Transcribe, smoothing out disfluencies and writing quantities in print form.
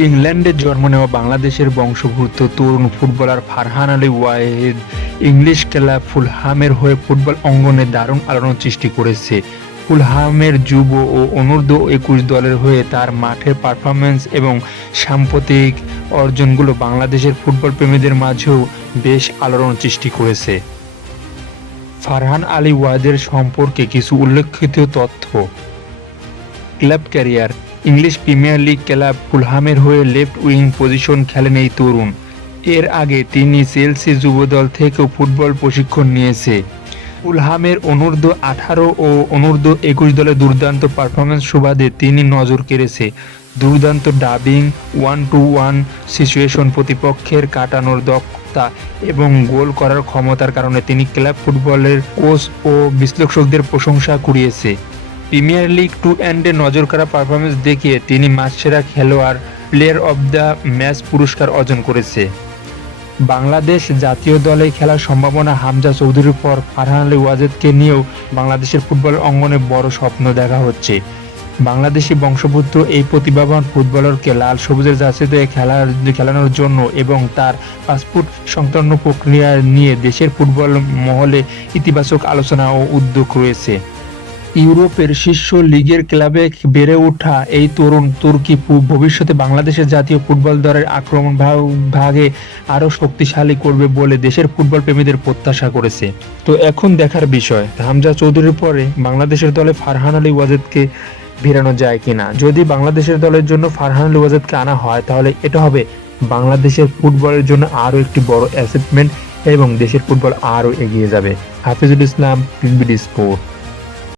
ইংল্যান্ডে জন্ম নেওয়া বাংলাদেশের বংশোদ্ভূত তরুণ footballer Farhan Ali Wahid English club ফুলহামের হয়ে ফুটবল অঙ্গনে দারুণ আলোড়ন সৃষ্টি করেছে। ফুলহামের যুব ও অনূর্ধ্ব ২১ দলের হয়ে তার মাঠের পারফরম্যান্স এবং সাম্প্রতিক অর্জনগুলো বাংলাদেশের ফুটবল প্রেমীদের মাঝেও বেশ আলোড়ন সৃষ্টি করেছে। ফারহান আলী ওয়াহিদের সম্পর্কে কিছু উল্লেখিত তথ্য। Club career: English premier league club ফুলহামের হয়ে লেফট উইং পজিশন খেলেন এই তরুণ। এর আগে তিনি চেলসি যুবদল থেকেও ফুটবল প্রশিক্ষণ নিয়েছে। ফুলহামের অনূর্ধ্ব ১৮ ও অনূর্ধ্ব ২১ দলে দুর্দান্ত পারফরম্যান্স সুবাদে তিনি নজর কেড়েছে। দুর্দান্ত ডাবিং, 1-to-1 সিচুয়েশন, প্রতিপক্ষের কাটানোর দক্ষতা এবং গোল করার ক্ষমতার কারণে তিনি ক্লাব ফুটবলের কোচ ও বিশ্লেষকদের প্রশংসা কুড়িয়েছে। প্রিমিয়ার লিগ 2 নজর কাড়া পারফরম্যান্স দেখিয়ে তিনি মাসসেরা খেলোয়াড়, প্লেয়ার অব দ্য ম্যাচ পুরস্কার অর্জন করেছে। বাংলাদেশ জাতীয় দলে খেলার সম্ভাবনা: হামজা চৌধুরীর পর ফারহান আলী ওয়াহিদকে নিয়েও বাংলাদেশের ফুটবল অঙ্গনে বড় স্বপ্ন দেখা হচ্ছে। বাংলাদেশি বংশোদ্ভূত এই প্রতিভাবান ফুটবলারকে লাল সবুজের জার্সিতে খেলানোর জন্য এবং তার পাসপোর্ট সংক্রান্ত প্রক্রিয়া নিয়ে দেশের ফুটবল মহলে ইতিবাচক আলোচনা ও উদ্যোগ রয়েছে। ইউরোপের শীর্ষ লিগের ক্লাবে বেড়ে ওঠা এই তরুণ তুর্কি ভবিষ্যতে বাংলাদেশের জাতীয় ফুটবল দলের আক্রমণ ভাগে আরও শক্তিশালী করবে বলে দেশের ফুটবল প্রেমীদের প্রত্যাশা করেছে। তো এখন দেখার বিষয়, হামজা চৌধুরীর পরে বাংলাদেশের দলে ফারহান আলী ওয়াহিদকে ভিড়ানো যায় কিনা। যদি বাংলাদেশের দলের জন্য ফারহান আলী ওয়াহিদকে আনা হয় তাহলে এটা হবে বাংলাদেশের ফুটবলের জন্য আরও একটি বড় অ্যাচিভমেন্ট এবং দেশের ফুটবল আরও এগিয়ে যাবে। হাফিজুল ইসলাম, বিডি স্পোর্ট।